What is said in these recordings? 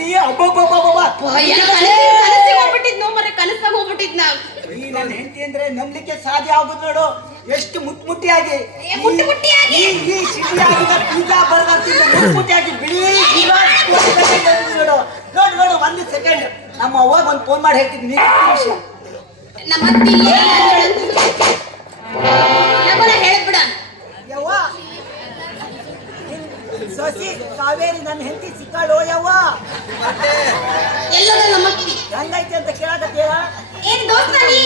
ನೀ ಅಬ್ಬಬ್ಬಬ್ಬಬ್ಬ. ಕನಸಾಗ ಹೋಗ್ಬಿಟ್ಟಿದ್ನ ಈ ನನ್ನ ಹೆಂಡತಿ ಅಂದ್ರೆ ನಂಬಲಿಕ್ಕೆ ಸಾಧ್ಯ ಆಗುದು ನೋಡು. ಎಷ್ಟು ಮುಟ್ ಮುಟ್ಟಿಯಾಗಿ ಮುಟ್ಟಿ ಮುಟ್ಟಿಯಾಗಿ ಈ ಈ ಸಿಟಿಯಾಗಿದ ಪಿಜ್ಜಾ ಬರ್ಗರ್ ತಿಂದು ಮುಟ್ ಬಿಳಿ ನೋಡು. ನೋಡು ನೋಡು ಒಂದು ಸೆಕೆಂಡ್ ನಮ್ಮ ಅವ್ವ ಒಂದು ಫೋನ್ ಮಾಡಿ ಹೇಳ್ತಿದ್ದೀನಿ ನೀನು ನಮ್ಮ ಅತ್ತಿ ಸೊಸಿ ಕಾವೇರಿ ನನ್ನ ಹೆಂಡತಿ ಸಿಕ್ಕಾಳು ಯವ್ವ ಎಲ್ಲದ ಹೆಂಗೈತಿ ಅಂತ ಕೇಳಾಕತ್ತೀರ ಏನ್ ದೋಸ್ತ ನೀ?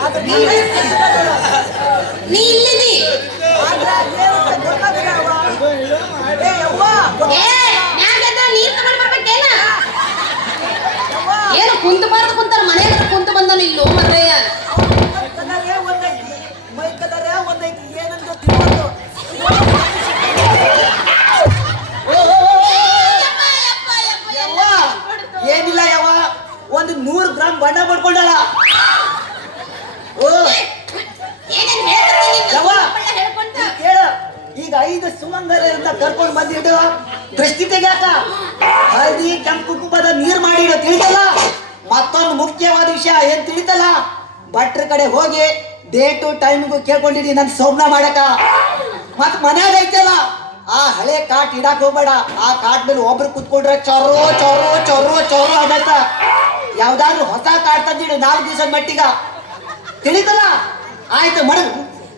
ಆದ್ರೆ ನೀನ್ ನೀ ಇಲ್ಲಿದಿ ಆದ್ರೆ ಏನಂತ ಗೊತ್ತಾಗಿಲ್ಲ ಯವ್ವ. ಏ ಯವ್ವ, ಏ ಏನ್ ತಿಳಿತಲ್ಲ? ಭಟ್ರ ಕಡೆ ಹೋಗಿ ಡೇಟು ಟೈಮ್ಗೂ ಕೇಳ್ಕೊಂಡಿದ್ದೀನಿ, ನನ್ ಸೌಮ್ನ ಮಾಡಕ ಮತ್ ಮನ್ಯಾಗ ಐತಲ್ಲ, ಆ ಹಳೆ ಕಾಟ್ ಇಡಾಕ್ ಹೋಗ್ಬೇಡ. ಆ ಕಾಟ್ ಮೇಲೆ ಒಬ್ರು ಕುತ್ಕೊಂಡ್ರೆ ಚೊರೋ ಚೊರು ಚೊರು ಚೊರು ಆಗತ್ತ. ಯಾವ್ದಾದ್ರು ಹೊಸ ಕಾಟ್ ತಂದಿಡು ನಾಲ್ಕು ದಿವಸದ ಮಟ್ಟಿಗ. ತಿಳಿತಲ್ಲ? ಆಯ್ತು, ಮಡ.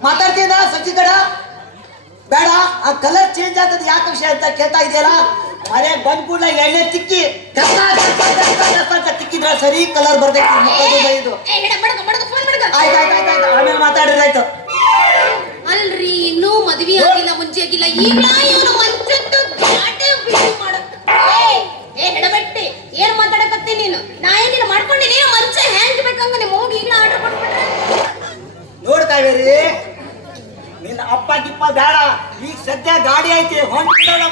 ಮಾತಾಡ್ತೀನ ಕಡ? ಬೇಡ, ಆ ಕಲರ್ ಚೇಂಜ್ ಆಗ್ತದೆ, ಯಾಕೆ ವಿಷಯ ಅಂತ ಕೇಳ್ತಾ ಇದೆಯಲ್ಲ? ಮನೆ ಬಂದ್ ಕೂಡಲೇ ಎಣ್ಣೆ ತಿಕ್ಕಿ ಕಸ ತಿಕ್ಕಿದ್ರೆ ಸರಿ ಕಲರ್ ಬರ್ತೈತಿ ಆಯ್ತು ಆಮೇಲೆ ಮಾತಾಡಿದ್ರೆ ಆಯ್ತು ಅಲ್ರಿ ಇನ್ನೂ ಮದ್ವಿ ಆಗಿಲ್ಲ ಮುಂಚೆ ಆಗಿಲ್ಲ ಈಗ ಇವನು ಗಾಟೆ ಏ, ಹೆಡಬೆಟ್ಟಿ ಏನ್ ಮಾತಾಡಕತ್ತಿ ನೀನು ನಾ ಏನಿಲ್ಲ ಮಂಚ ಬೇಕಂಗ ನಿಮ್ ಹೋಗಿ ಈಗ ಆರ್ಡರ್ ಕೊಟ್ಬಿಟ್ರೆ ನಿನ್ನ ಅಪ್ಪ ಗಿಪ್ಪ ಬೇಡ ಈಗ ಸದ್ಯ ಗಾಡಿ ಐತಿ ಹೊಂಟೋಣ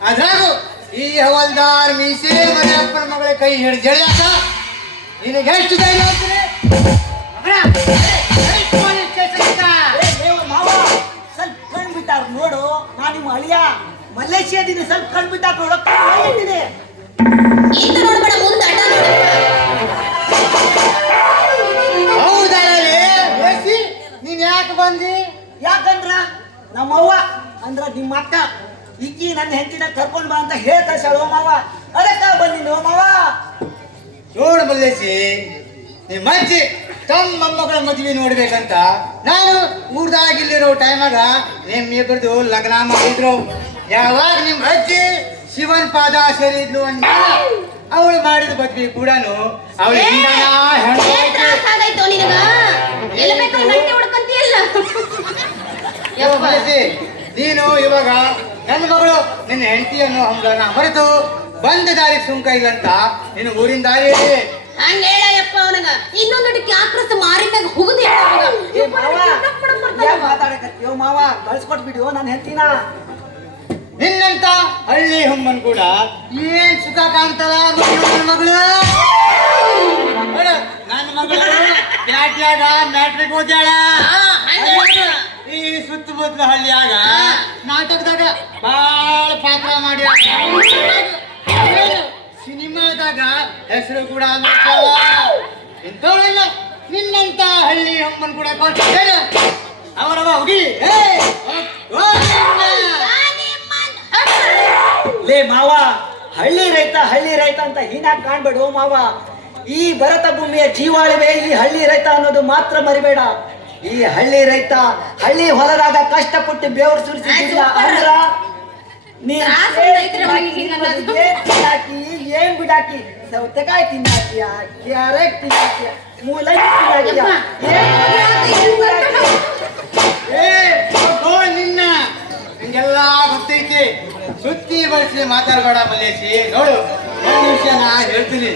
ಅದ್ರಾಗು ಈ ಹವಾಲ್ದಾರ್ ಮೀಸೆ ಮನೆ ಅಪ್ಪನ ಮಗಳ ಕೈ ಹಿಡಿದು ಜಳಿಯಾಕ ನಿನಗೆ ಎಷ್ಟು ಧೈರ್ಯ ಮಾವ ಸ್ವಲ್ಪ ಕಣ್ ಬಿಟ್ಟಾರ ನೋಡು ನಾ ನಿಮ್ಮ ಅಳಿಯ ಮಲೇಷಿಯಾದಿಂದ ಸ್ವಲ್ಪ ಕಣ್ ಬಿಟ್ಟಾರ ನೋಡು ಕಣ್ಣಿದೆ ಇಂದ ನೋಡ್ಬೇಡ ಮುಂದೆ ಅಡ್ಡ ಹೌದಲ್ಲೇ ನೀನ್ ಯಾಕೆ ಬಂದಿ ಯಾಕಂದ್ರ ನಮ್ಮವ್ವ ಅಂದ್ರ ನಿಮ್ಮ ಅಕ್ಕ ಇಕ್ಕಿ ನನ್ನ ಹೆಂಡತಿನ ಕರ್ಕೊಂಡು ಬಾ ಅಂತ ಹೇಳ್ತಾ ಮಾವ. ಅದಕ್ಕ ಬಂದಿನಿ ಮಾವ? ನೋಡು ಮಲ್ಲೇಶಿ ನಿಮ್ಮ ಅಜ್ಜಿ ತಮ್ಮ ಮೊಮ್ಮಗಳ ಮದುವೆ ನೋಡ್ಬೇಕಂತ. ನಾನು ಊರ್ದಾಗಿಲ್ಲಿರೋ ಟೈಮಾಗ ನಿಮ್ಮಿಬ್ಬರದು ಲಗ್ನ ಮಾಡಿದ್ರು. ಯಾವಾಗ ನಿಮ್ಮ ಅಜ್ಜಿ ಶಿವನ್ ಪಾದ ಸೇರಿದ್ಲು ಅಂತ ಅವಳು ಮಾಡಿದ ಮದ್ವೆ ಕೂಡ ಅವಳು ನೀನು ಇವಾಗ ನನ್ನ ಮಗಳು ನಿನ್ನ ಹೆಂಡತಿಯನ್ನು ಹಂಗನ ಹೊರತು ಬಂದ ದಾರಿ ಸುಂಕ ಇಲ್ಲಂತ ನಿನ್ನ ಊರಿನ ದಾರಿ ಹಂಗ ಹೇಳಯ್ಯಪ್ಪ ಅವನಗ. ಇನ್ನೊಂದು ಕ್ಯಾಕ್ರಸ್ ಮಾರಿದಾಗ ಹುಗುದಿ ಏ ಮಾವ ಯಾಕ್ ಮಾತಾಡಕತ್ತೀಯೋ ಮಾವ? ಕಳ್ಸ್ಕೊಟ್ಬಿಡು ನನ್ನ ಹೆಂಡತಿನ. ನಿನ್ನಂತ ಹಳ್ಳಿ ಹುಮ್ಮನ್ ಕೂಡ ಏನ್ ಸುಖ ಕಾಣ್ತದ ನನ್ನ ಮಗಳು? ನನ್ನ ಮಗಳು ಮ್ಯಾಟ್ರಿಕ್ ಓದ್ಯಾಳ. ಈ ಸುತ್ತಮುತ್ತಲ ಹಳ್ಳಿಯಾಗ ನಾಟಕದಾಗ ಬಾಳ ಪಾತ್ರ ಮಾಡಿ ಸಿನಿಮಾದಾಗ ಹೆಸರು ಕೂಡ ಎಂತವಳಿಲ್ಲ ನಿನ್ನಂತ ಹಳ್ಳಿ ಹಮ್ಮನ್ ಕೂಡ ಕೊಡ್ತೇನೆ ಅವರವ ಹುಡಿ ಹೋಗ್-. ಲೇ ಮಾವ ಹಳ್ಳಿ ರೈತ ಹಳ್ಳಿ ರೈತ ಅಂತ ಹೀನಾಗ್ ಕಾಣ್ಬೇಡು ಮಾವ. ಈ ಭರತ ಭೂಮಿಯ ಜೀವಾಳಿವೆ ಈ ಹಳ್ಳಿ ರೈತ ಅನ್ನೋದು ಮಾತ್ರ ಮರಿಬೇಡ. ಈ ಹಳ್ಳಿ ರೈತ ಹಳ್ಳಿ ಹೊಲದಾಗ ಕಷ್ಟಪಟ್ಟು ಬೇವರು ಸುರಿಸಿಲ್ಲ ಆಯ್ತು, ಅಂದ್ರ ಏನ್ ಬಿಡಾಕಿ? ಸೌತೆಕಾಯಿ ತಿನ್ನಾಕಿಯ? ಕ್ಯಾರೆಟ್ ತಿನ್ನಾಕಿಯ? ಮೂಲಂಗಿ ತಿನ್ನಾಕಿಯ? ನಿನ್ನ. ನಿಂಗೆಲ್ಲ ಗೊತ್ತೈತಿ. ಸುತ್ತಿ ಬಳಸಿ ಮಾತಾಡಬೇಡ ಮಲ್ಲೇಶಿ. ನೋಡು ಒಂದು ವಿಷಯ ನಾ ಹೇಳ್ತೀನಿ.